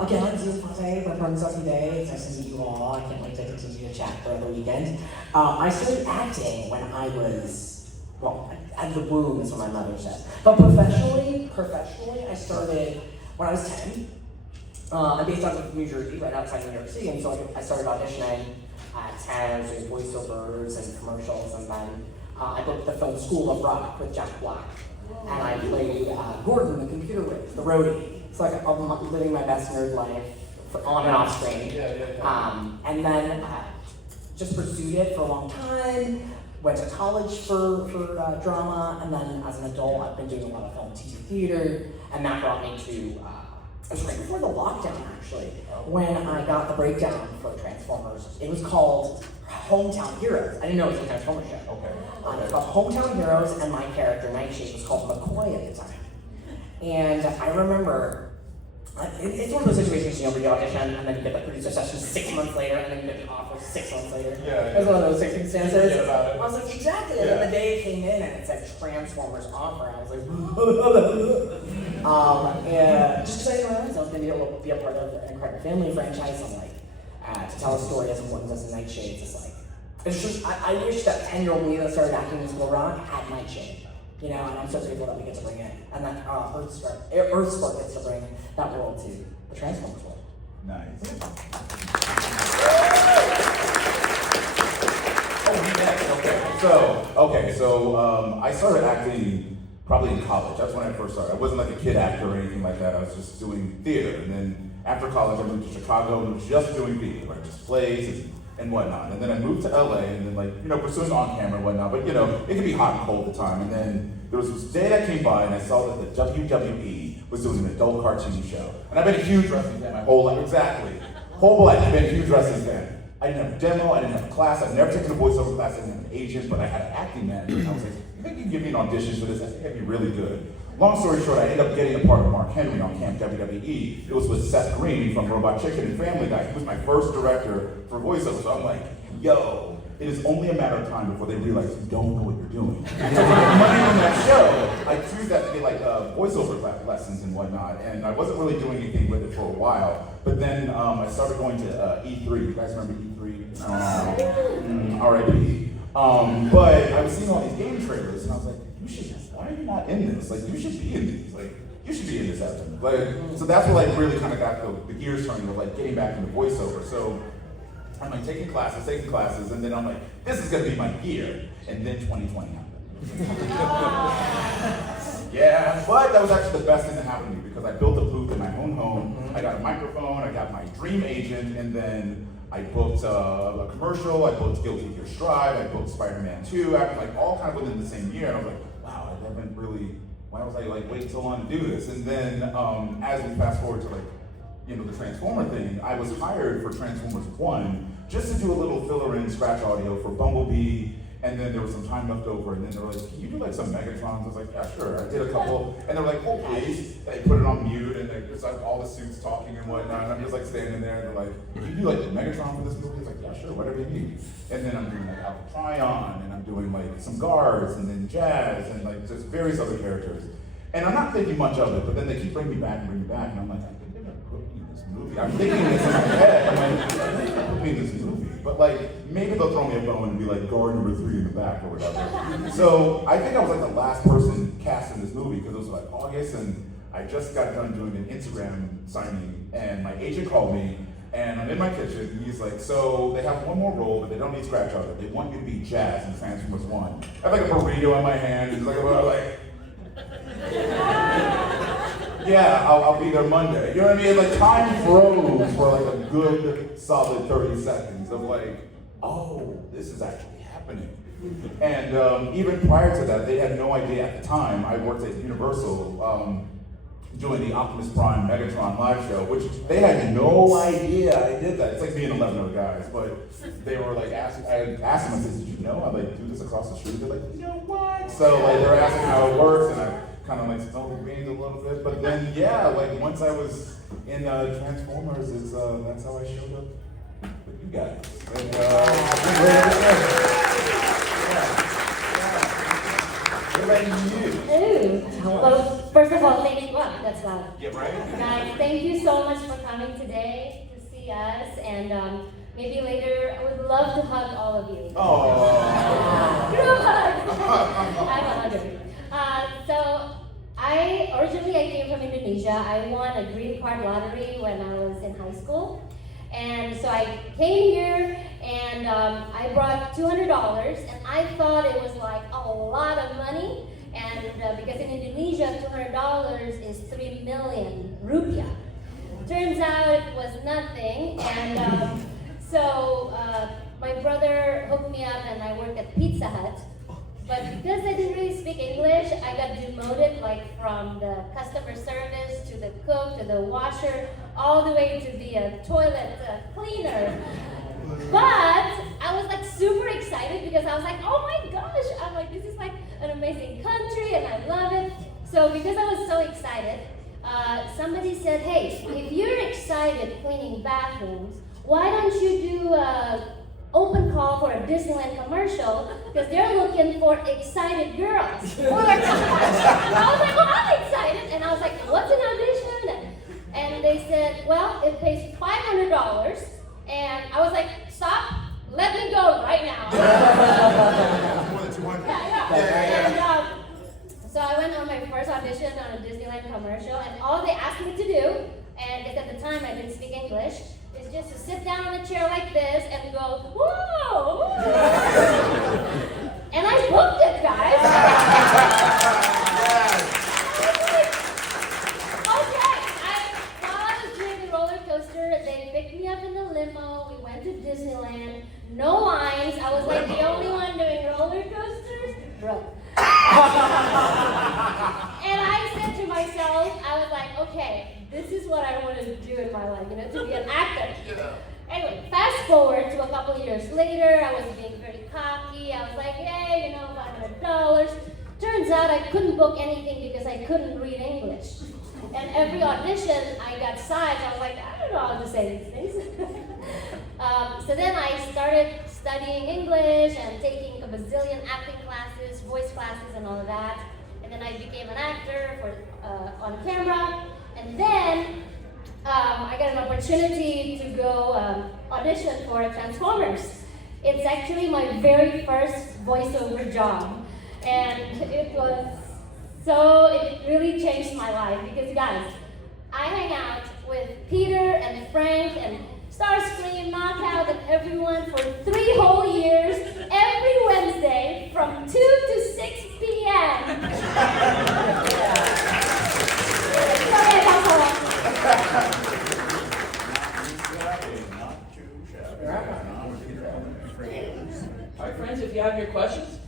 again, this is Jose from Friends Lucky Day. It's nice to meet you all. I can't wait to continue to chat for the weekend. I started acting when I was, well, out of the womb is what my mother said. But professionally, I started when I was 10. I'm based out of New Jersey, right outside New York City, and so I started auditioning at 10, doing voiceovers and commercials, and then I booked the film School of Rock with Jack Black. And I played Gordon, the computer whip, the roadie. It's like I'm living my best nerd life on and off screen. And then just pursued it for a long time. Went to college for drama, and then as an adult, I've been doing a lot of film, TV, theater, and that brought me to. It was right before the lockdown, actually, when I got the breakdown for Transformers. It was called Hometown Heroes. I didn't know it was a Transformers show. Okay. It was called Hometown Heroes, and my character, Nightshade, was called McCoy at the time. And I remember, it's one of those situations, where you audition, and then you get the producer session 6 months later, and then you get the offer 6 months later. Yeah. It was one of those circumstances. Forget about it. I was like, exactly. And then the day it came in, and it said Transformers offer, I was like, and just because I didn't realize I was going to be a part of an incredible family franchise, I'm like, to tell a story as important as Nightshade, it's just, I wish that 10-year-old me that started acting in School Rock had Nightshade, and I'm so grateful that we get to bring it, and that Earthspark gets to bring that world to the Transformers world. Nice. So I started acting probably in college. That's when I first started. I wasn't like a kid actor or anything like that. I was just doing theater. And then after college, I moved to Chicago and was just doing theater, right? Just plays and whatnot. And then I moved to LA and then pursuing on camera and whatnot. But it could be hot and cold at the time. And then there was this day that came by and I saw that the WWE was doing an adult cartoon show. And I've been a huge wrestling fan my whole life. Exactly. Whole life, I've been a huge wrestling fan. I didn't have a demo, I didn't have a class, I've never taken a voiceover class, I didn't have an agent, but I had an acting manager. And I was like, you think you can give me an audition for this? I think I'd be really good. Long story short, I ended up getting a part of Mark Henry on Camp WWE. It was with Seth Green from Robot Chicken and Family Guy. He was my first director for voiceover. So I'm like, yo, it is only a matter of time before they realize you don't know what you're doing. So for the money on that show, I used that to get voiceover lessons and whatnot. And I wasn't really doing anything with it for a while. But then I started going to E3. You guys remember E3? R.I.P. But I was seeing all these game trailers, and I was like, why are you not in this? Like, you should be in these. Like, you should be in this episode. So that's what really kind of got the gears turning of getting back into voiceover. So I'm taking classes, and then I'm like, this is gonna be my year. And then 2020 happened. Yeah, but that was actually the best thing that happened to me because I built a booth in my own home. I got a microphone, I got my dream agent, and then I booked a commercial, I booked Guilty Gear Strive, I booked Spider-Man 2, all kind of within the same year. And I was like, wow, I haven't really, why was I waiting so long to do this? And then as we fast forward to the Transformer thing, I was hired for Transformers 1 just to do a little filler in scratch audio for Bumblebee, and then there was some time left over, and then they were like, can you do some Megatrons? I was like, yeah, sure. I did a couple, and they were like, oh, please. And they put it on mute, and there's all the suits talking and whatnot, and I'm just standing there, and they're like, can you do the Megatron for this movie? I was like, yeah, sure, whatever you need. And then I'm doing Alpha Trion, and I'm doing some guards, and then Jazz, and just various other characters. And I'm not thinking much of it, but then they keep bringing me back, and I'm like, I think they're gonna put me in this movie. I'm thinking this in my head. I'm like, I think they're gonna put me in this movie. But maybe they'll throw me a bone and be guard number 3 in the back or whatever. So I think I was the last person cast in this movie because it was August, and I just got done doing an Instagram signing, and my agent called me, and I'm in my kitchen, and he's like, so they have one more role, but they don't need scratch out. They want you to be Jazz in Transformers 1. I have a burrito in my hand, and he's yeah, I'll be there Monday. You know what I mean? Time froze for a good solid 30 seconds of oh, this is actually happening. And even prior to that, they had no idea at the time. I worked at Universal doing the Optimus Prime Megatron live show, which they had no idea I did that. It's like me and 11 other guys, but they were I asked them, I said, did you know I do this across the street? They're like, you know what? So they're asking how it works, and I kind of spilled the beans a little bit. But then once I was in Transformers, that's how I showed up with you guys. And what about you? Well, first of all, thank you. Wow, that's loud. Yeah, right? Guys, thank you so much for coming. coming today to see us, and maybe later I would love to hug all of you. Oh. Group hug! I'm a hugger. So originally I came from Indonesia. I won a green card lottery when I was in high school. And so I came here and I brought $200, and I thought it was like a lot of money. And because in Indonesia, $200 is 3 million rupiah. Turns out it was nothing. And so my brother hooked me up and I worked at Pizza Hut. But because I didn't really speak English, I got demoted like from the customer service to the cook to the washer, all the way to the toilet cleaner. But I was like super excited because I was like, oh my gosh, I'm like, this is like an amazing country and I love it. So because I was so excited, somebody said, hey, if you're excited cleaning bathrooms, why don't you do open call for a Disneyland commercial, because they're looking for excited girls. And I was like, well, I'm excited. And I was like, what's an audition? And they said, well, it pays $500. And I was like, stop, let me go right now. More than 200. And so I went on my first audition on a Disneyland commercial, and all they asked me to do, and at the time I didn't speak English, is just to sit down on a chair like this and go, whoa! And I booked it, guys. While I was doing the roller coaster, they picked me up in the limo. We went to Disneyland. No lines. I was like the only one doing roller coasters. Bro. And I said to myself, I was like, okay, this is what I want to do in my life, to be an actor. Anyway, fast forward to a couple of years later, I was being very cocky. I was like, hey, $500. Turns out I couldn't book anything because I couldn't read English. And every audition, I got sides. I was like, I don't know how to say these things. So then I started studying English and taking a bazillion acting classes, voice classes, and all of that. And then I became an actor on camera. And then I got an opportunity to go audition for Transformers. It's actually my very first voiceover job. And it really changed my life because, guys, I hang out with Peter and Frank and Starscream, Knockout, and everyone for 3 whole years, every Wednesday from 2 to 6 p.m. All right, friends, if you have your questions,